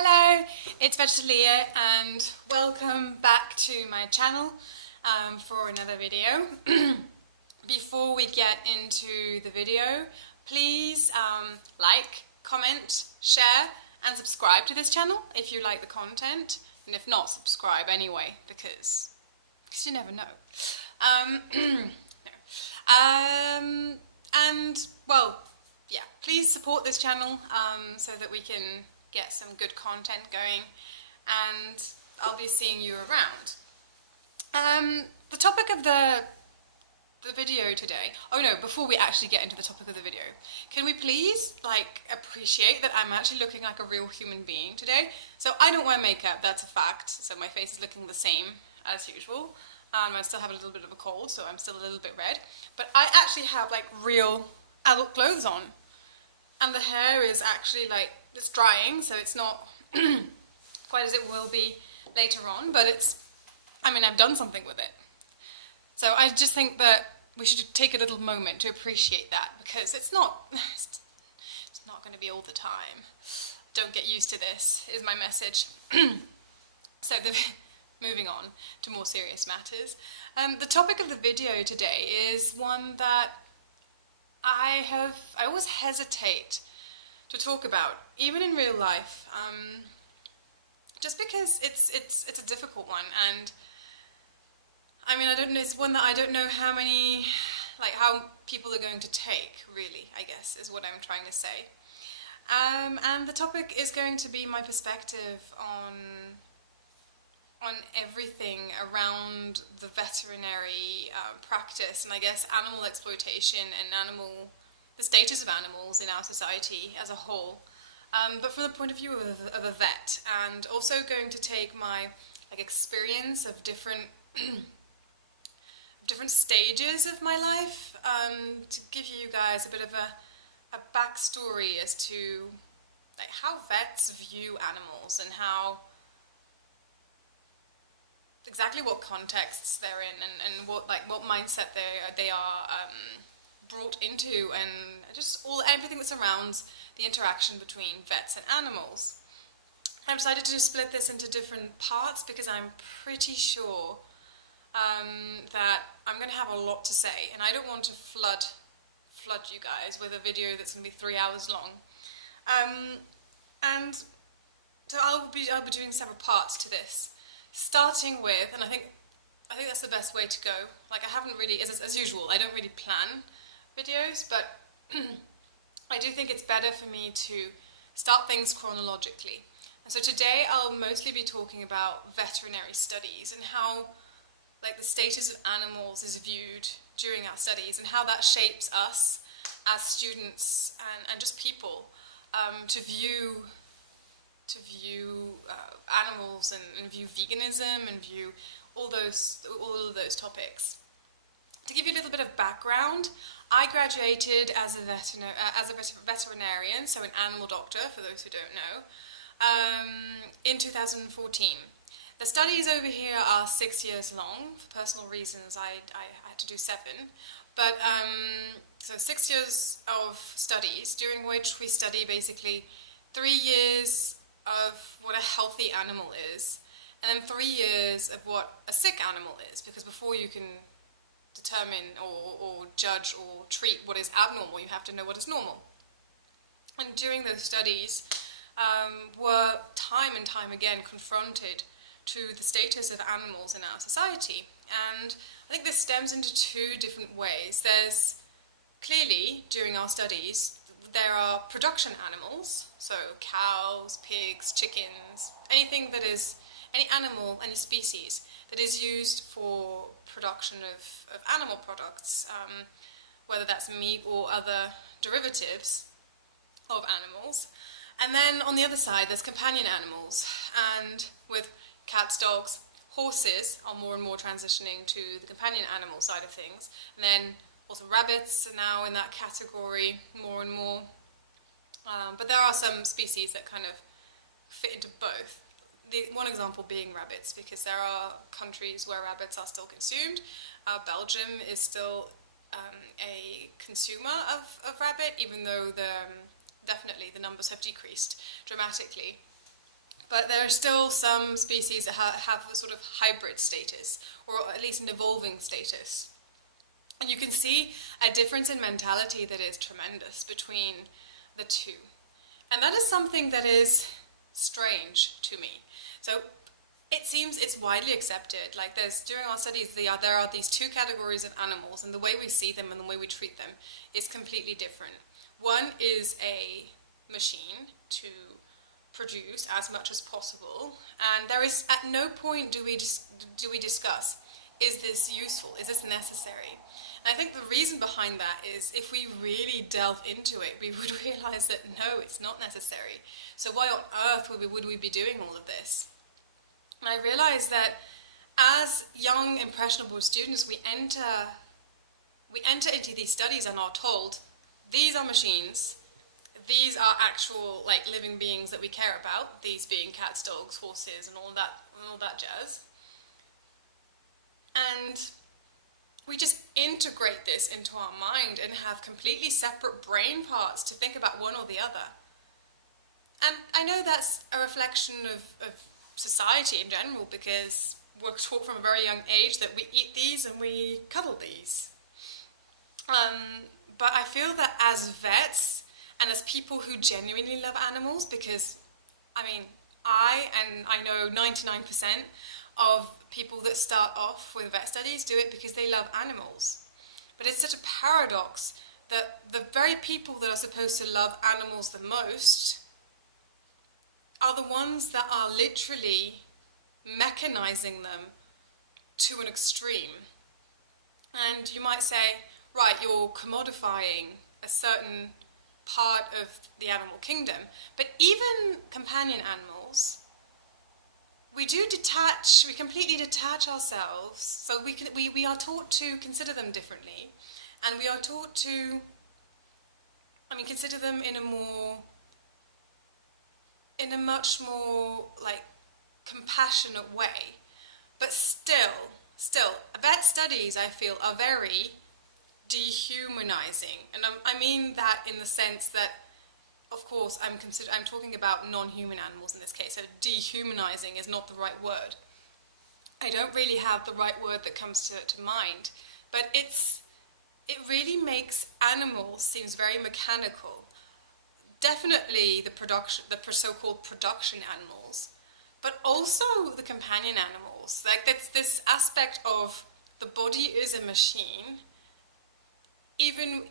Hello, it's Veterinarian and welcome back to my channel for another video. Before we get into the video, please like, comment, share and subscribe to this channel if you like the content, and if not, subscribe anyway because you never know. And well, yeah, please support this channel so that we can get some good content going, and I'll be seeing you around. The topic of the video today, oh no, before we actually get into the topic of the video, can we please appreciate that I'm actually looking like a real human being today? So I don't wear makeup, that's a fact, so my face is looking the same as usual. I still have a little bit of a cold, so I'm still a little bit red, but I actually have real adult clothes on, and the hair is actually it's drying, so it's not quite as it will be later on, but I've done something with it. So I just think that we should take a little moment to appreciate that, because it's not going to be all the time. Don't get used to this, is my message. So moving on to more serious matters. The topic of the video today is one that I always hesitate to talk about, even in real life, just because it's a difficult one, and I don't know, it's one that I don't know how people are going to take, really, I guess, is what I'm trying to say. And the topic is going to be my perspective on everything around the veterinary practice, and I guess animal exploitation and the status of animals in our society as a whole, but from the point of view of a vet, and also going to take my experience of different stages of my life to give you guys a bit of a backstory as to how vets view animals and exactly what contexts they're in, and what mindset they are brought into, and just everything that surrounds the interaction between vets and animals. I've decided to split this into different parts because I'm pretty sure that I'm going to have a lot to say, and I don't want to flood you guys with a video that's going to be 3 hours long. And so I'll be doing several parts to this, starting with, and I think that's the best way to go. I haven't really, as usual, I don't really plan videos, but I do think it's better for me to start things chronologically. And so today I'll mostly be talking about veterinary studies and how the status of animals is viewed during our studies, and how that shapes us as students and just people to view animals and view veganism and view all of those topics. To give you a little bit of background, I graduated as a veterinarian, so an animal doctor for those who don't know, in 2014. The studies over here are 6 years long. For personal reasons I had to do 7, but so 6 years of studies, during which we study basically 3 years of what a healthy animal is, and then 3 years of what a sick animal is, because before you can determine or judge or treat what is abnormal, you have to know what is normal. And during those studies, were time and time again confronted to the status of animals in our society. And I think this stems into 2 different ways. There's clearly, during our studies, there are production animals, so cows, pigs, chickens, any animal, any species that is used for production of animal products, whether that's meat or other derivatives of animals. And then on the other side there's companion animals, and with cats, dogs, horses are more and more transitioning to the companion animal side of things, and then also rabbits are now in that category more and more, but there are some species that kind of fit into both. One example being rabbits, because there are countries where rabbits are still consumed. Belgium is still a consumer of rabbit, even though definitely the numbers have decreased dramatically. But there are still some species that have a sort of hybrid status, or at least an evolving status. And you can see a difference in mentality that is tremendous between the two. And that is something that is strange to me. So it seems it's widely accepted. Like during our studies, there are these two categories of animals, and the way we see them and the way we treat them is completely different. One is a machine to produce as much as possible, and there is at no point do we discuss, is this useful, is this necessary? And I think the reason behind that is if we really delve into it, we would realize that no, it's not necessary. So why on earth would we be doing all of this? And I realized that as young, impressionable students, we enter into these studies and are told, these are machines, these are actual living beings that we care about, these being cats, dogs, horses, and all that jazz. And we just integrate this into our mind and have completely separate brain parts to think about one or the other. And I know that's a reflection of society in general, because we're taught from a very young age that we eat these and we cuddle these. But I feel that as vets and as people who genuinely love animals, because I know 99% of people that start off with vet studies do it because they love animals. But it's such a paradox that the very people that are supposed to love animals the most are the ones that are literally mechanizing them to an extreme. And you might say, right, you're commodifying a certain part of the animal kingdom, but even companion animals, we completely detach ourselves, so we are taught to consider them differently, and we are taught to, consider them in a much more, compassionate way. But still, vet studies, I feel, are very dehumanizing, and I mean that in the sense that, of course, I'm talking about non-human animals in this case, so dehumanizing is not the right word. I don't really have the right word that comes to mind, but it really makes animals seems very mechanical. Definitely the so-called production animals, but also the companion animals. That's this aspect of the body is a machine, even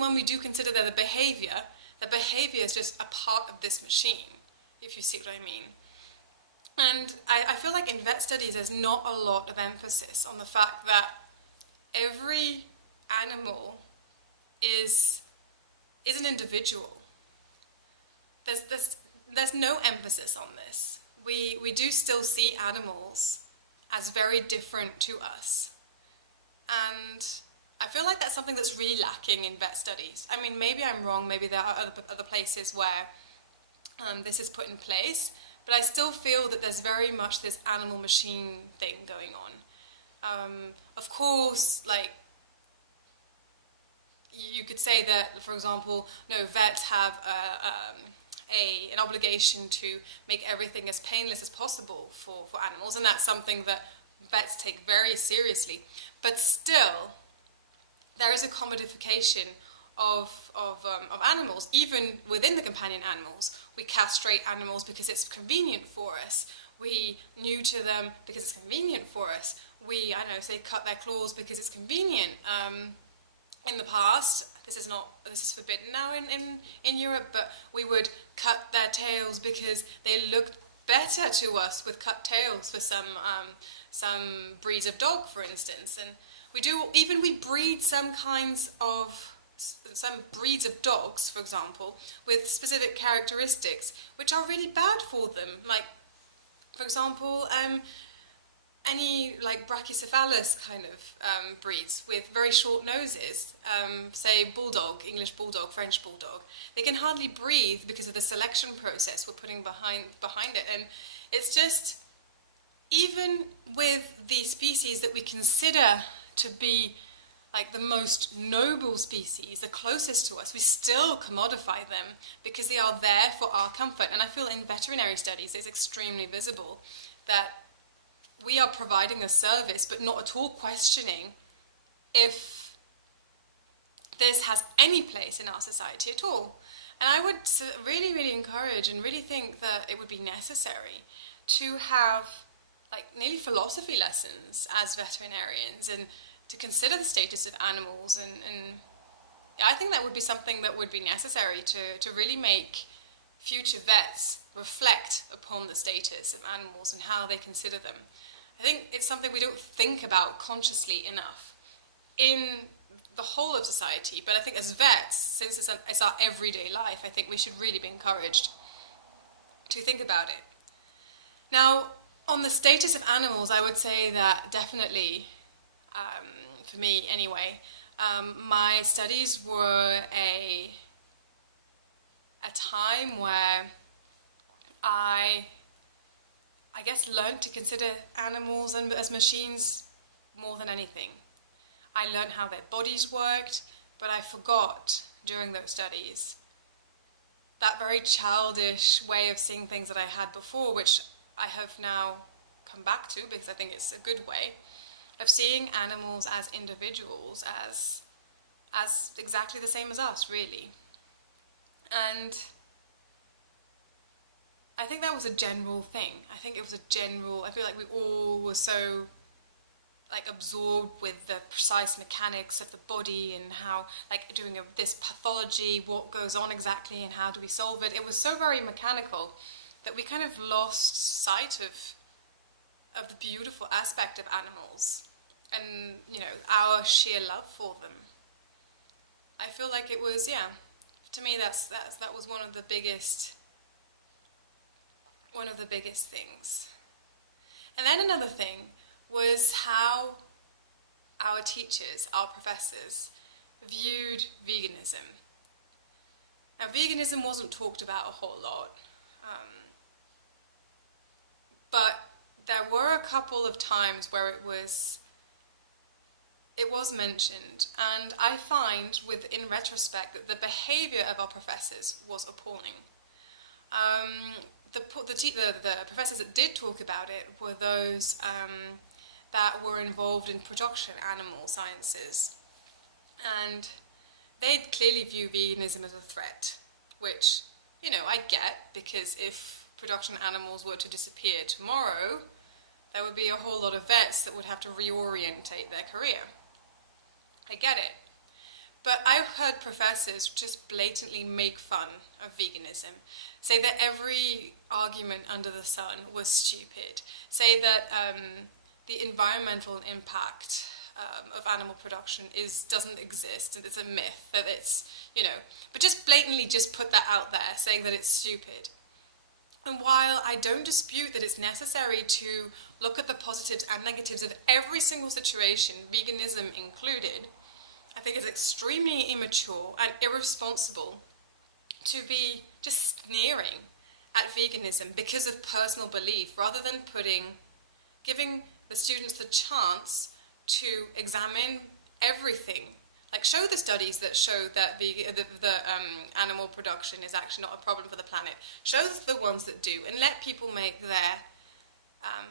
when we do consider that the behavior is just a part of this machine, if you see what I mean. And I feel like in vet studies there's not a lot of emphasis on the fact that every animal is an individual. There's no emphasis on this. We do still see animals as very different to us. And I feel like that's something that's really lacking in vet studies. Maybe I'm wrong, maybe there are other places where this is put in place, but I still feel that there's very much this animal-machine thing going on. Of course, you could say that, for example, vets have an obligation to make everything as painless as possible for animals, and that's something that vets take very seriously. But still, there is a commodification of animals, even within the companion animals. We castrate animals because it's convenient for us. We neuter them because it's convenient for us. We, say cut their claws because it's convenient. In the past, this is forbidden now in Europe, but we would cut their tails because they looked better to us with cut tails for some breeds of dog, for instance. And we breed some breeds of dogs, for example, with specific characteristics which are really bad for them. Like, for example, any brachycephalus kind of breeds with very short noses, say bulldog, English bulldog, French bulldog, they can hardly breathe because of the selection process we're putting behind it. And it's just, even with the species that we consider to be like the most noble species, the closest to us, we still commodify them because they are there for our comfort. And I feel in veterinary studies it's extremely visible that we are providing a service but not at all questioning if this has any place in our society at all. And I would really, really encourage and really think that it would be necessary to have like nearly philosophy lessons as veterinarians and to consider the status of animals, and I think that would be something that would be necessary to really make future vets reflect upon the status of animals and how they consider them. I think it's something we don't think about consciously enough in the whole of society, but I think as vets, since it's our everyday life, I think we should really be encouraged to think about it. Now, on the status of animals, I would say that definitely, for me anyway, my studies were a time where I guess learned to consider animals as machines more than anything. I learned how their bodies worked, but I forgot during those studies that very childish way of seeing things that I had before, which I have now come back to because I think it's a good way of seeing animals as individuals, as exactly the same as us, really. And I think that was a general thing. I feel like we all were so like absorbed with the precise mechanics of the body and how, like, doing this pathology, what goes on exactly and how do we solve it. It was so very mechanical that we kind of lost sight of the beautiful aspect of animals and, you know, our sheer love for them. I feel like it was, to me that was one of the biggest things. And then another thing was how our teachers, our professors, viewed veganism. Now, veganism wasn't talked about a whole lot, but there were a couple of times where it was mentioned, and I find, in retrospect, that the behaviour of our professors was appalling. The professors that did talk about it were those that were involved in production animal sciences, and they'd clearly view veganism as a threat, which, you know, I get, because if production animals were to disappear tomorrow, there would be a whole lot of vets that would have to reorientate their career. I get it. But I've heard professors just blatantly make fun of veganism, say that every argument under the sun was stupid, say that the environmental impact of animal production doesn't exist, and it's a myth, that it's, you know, but just blatantly just put that out there, saying that it's stupid. And while I don't dispute that it's necessary to look at the positives and negatives of every single situation, veganism included, I think it's extremely immature and irresponsible to be just sneering at veganism because of personal belief, rather than giving the students the chance to examine everything. Like, show the studies that show that the animal production is actually not a problem for the planet. Show the ones that do, and let people make their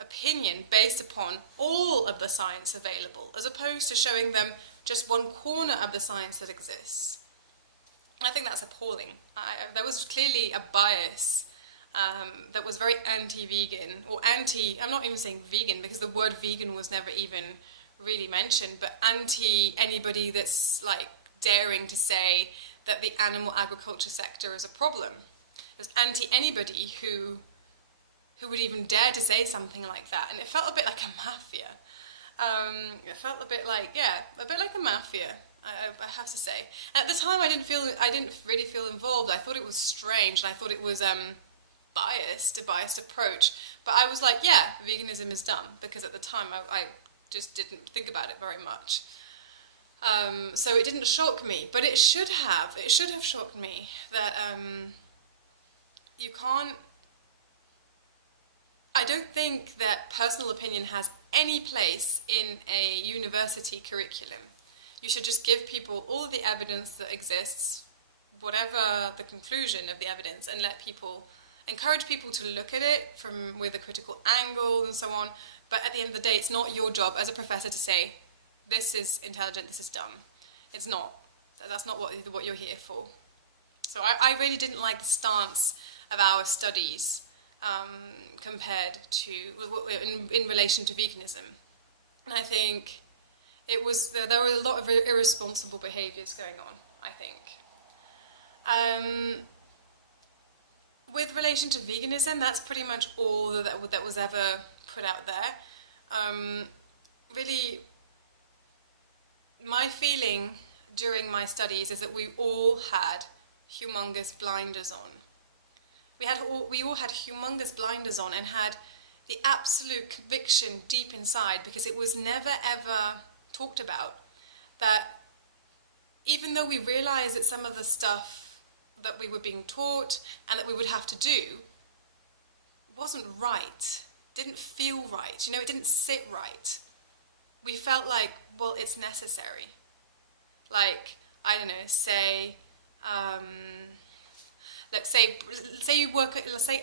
opinion based upon all of the science available, as opposed to showing them just one corner of the science that exists. I think that's appalling. There was clearly a bias that was very anti-vegan, or I'm not even saying vegan, because the word vegan was never even really mentioned, but anti anybody that's like daring to say that the animal agriculture sector is a problem. It was anti anybody who would even dare to say something like that, and it felt a bit like a mafia. It felt a bit like a mafia, I have to say. At the time, I didn't really feel involved. I thought it was strange, and I thought it was a biased approach. But I was like, yeah, veganism is dumb, because at the time I just didn't think about it very much. So it didn't shock me, but it should have shocked me that you can't. I don't think that personal opinion has any place in a university curriculum. You should just give people all the evidence that exists, whatever the conclusion of the evidence, and encourage people to look at it with a critical angle and so on. But at the end of the day, it's not your job as a professor to say, this is intelligent, this is dumb. It's not. That's not what you're here for. So I really didn't like the stance of our studies compared to, in relation to veganism. And I think there were a lot of irresponsible behaviours going on, I think. With relation to veganism, that's pretty much all that was ever put out there. Really, my feeling during my studies is that we all had humongous blinders on. We all had humongous blinders on and had the absolute conviction deep inside, because it was never ever talked about, that even though we realised that some of the stuff that we were being taught and that we would have to do wasn't right, didn't feel right, it didn't sit right. We felt like, well, it's necessary. Like, I don't know, say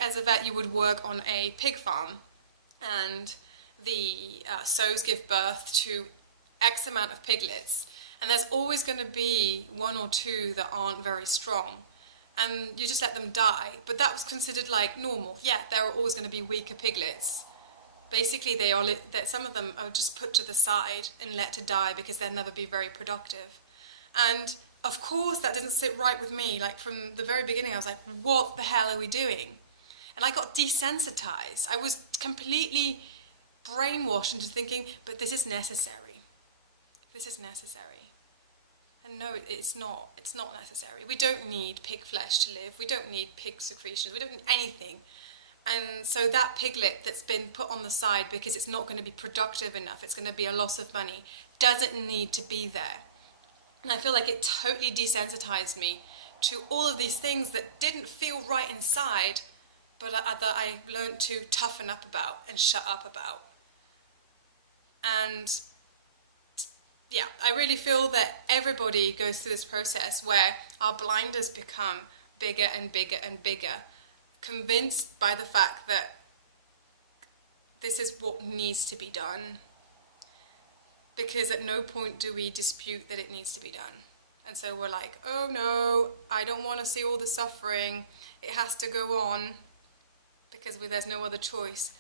as a vet you would work on a pig farm, and the sows give birth to X amount of piglets, and there's always going to be one or two that aren't very strong, and you just let them die. But that was considered like normal. Yeah, there are always going to be weaker piglets. Basically, that some of them are just put to the side and let to die because they'll never be very productive. And of course, that didn't sit right with me. Like, from the very beginning, I was like, what the hell are we doing? And I got desensitized. I was completely brainwashed into thinking, but this is necessary. This is necessary. And no, it's not. It's not necessary. We don't need pig flesh to live. We don't need pig secretions. We don't need anything. And so that piglet that's been put on the side because it's not going to be productive enough, it's going to be a loss of money, doesn't need to be there. And I feel like it totally desensitized me to all of these things that didn't feel right inside, but that I learned to toughen up about and shut up about. And yeah, I really feel that everybody goes through this process where our blinders become bigger and bigger and bigger, convinced by the fact that this is what needs to be done, because at no point do we dispute that it needs to be done. And so we're like, oh no, I don't want to see all the suffering, it has to go on, because there's no other choice.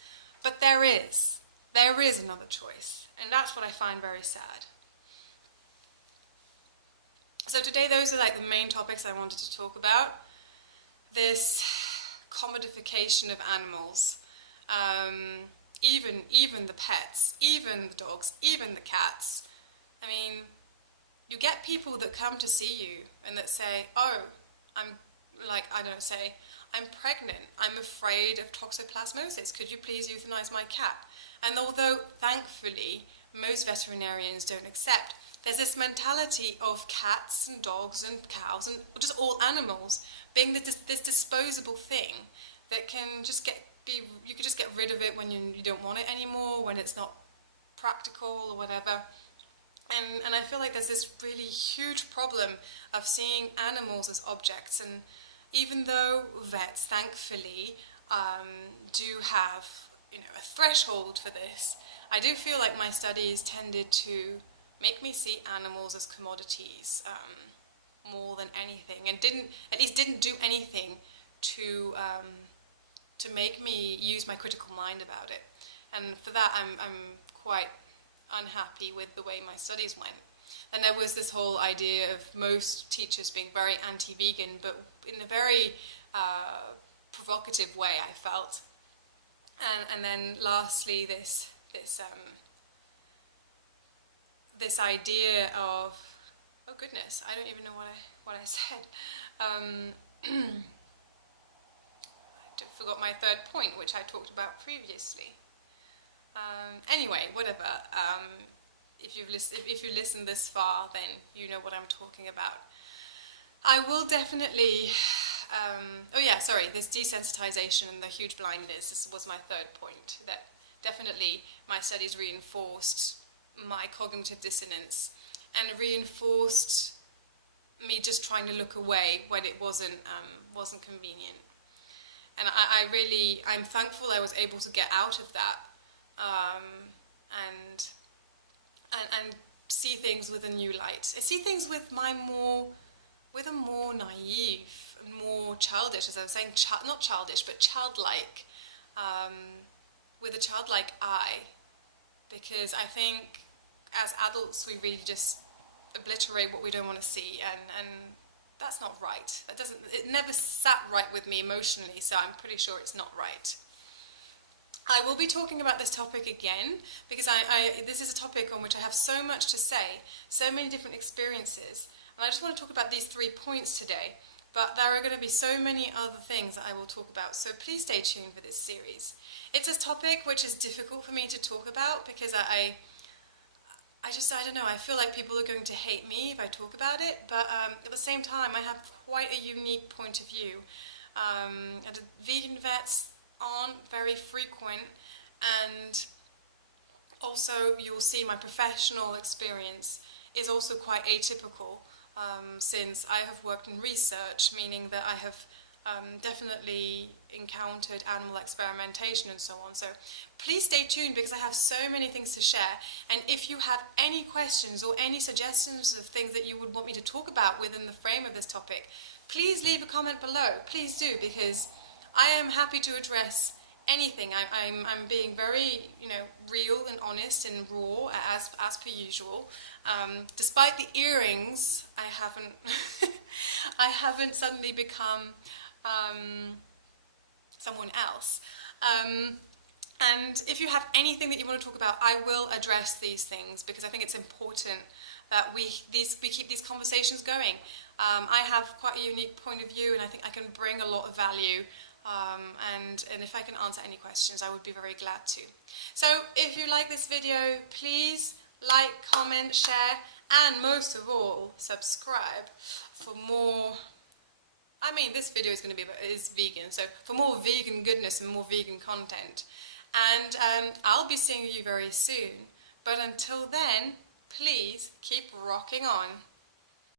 But there is another choice, and that's what I find very sad. So today those are like the main topics I wanted to talk about. This commodification of animals, even the pets, even the dogs, even the cats. I mean, you get people that come to see you and that say, oh, I'm pregnant, I'm afraid of toxoplasmosis, could you please euthanize my cat? And although, thankfully, most veterinarians don't accept, there's this mentality of cats and dogs and cows and just all animals being this disposable thing that can just you can just get rid of it when you don't want it anymore, when it's not practical or whatever. And I feel like there's this really huge problem of seeing animals as objects. And even though vets, thankfully, do have a threshold for this, I do feel like my studies tended to make me see animals as commodities more than anything, and didn't do anything to make me use my critical mind about it. And for that, I'm quite unhappy with the way my studies went. And there was this whole idea of most teachers being very anti-vegan, but in a very provocative way, I felt. And then lastly, this idea of, oh goodness, I don't even know what I said. I forgot my third point, which I talked about previously. Anyway, whatever. If you listen this far, then you know what I'm talking about. I will definitely. This desensitization and the huge blindness. This was my third point. That definitely my studies reinforced my cognitive dissonance, and reinforced me just trying to look away when it wasn't convenient. And I'm thankful I was able to get out of that, and see things with a new light. I see things with a more naive and more childish, as I was saying, not childish, but childlike, with a childlike eye, because I think as adults we really just obliterate what we don't want to see, and that's not right. It never sat right with me emotionally, so I'm pretty sure it's not right. I will be talking about this topic again because this is a topic on which I have so much to say, so many different experiences, and I just want to talk about these 3 points today, but there are going to be so many other things that I will talk about, so please stay tuned for this series. It's a topic which is difficult for me to talk about because I don't know, I feel like people are going to hate me if I talk about it, but at the same time I have quite a unique point of view. And vegan vets aren't very frequent, and also you'll see my professional experience is also quite atypical, since I have worked in research, meaning that I have definitely encountered animal experimentation and so on. So please stay tuned because I have so many things to share, and if you have any questions or any suggestions of things that you would want me to talk about within the frame of this topic, please leave a comment below. Please do, because I am happy to address anything. I'm being very, real and honest and raw as per usual. Despite the earrings, I haven't suddenly become someone else. And if you have anything that you want to talk about, I will address these things because I think it's important that we keep these conversations going. I have quite a unique point of view, and I think I can bring a lot of value. And if I can answer any questions, I would be very glad to. So if you like this video, please like, comment, share, and most of all, subscribe for more. This video is vegan, so for more vegan goodness and more vegan content. And I'll be seeing you very soon. But until then, please keep rocking on.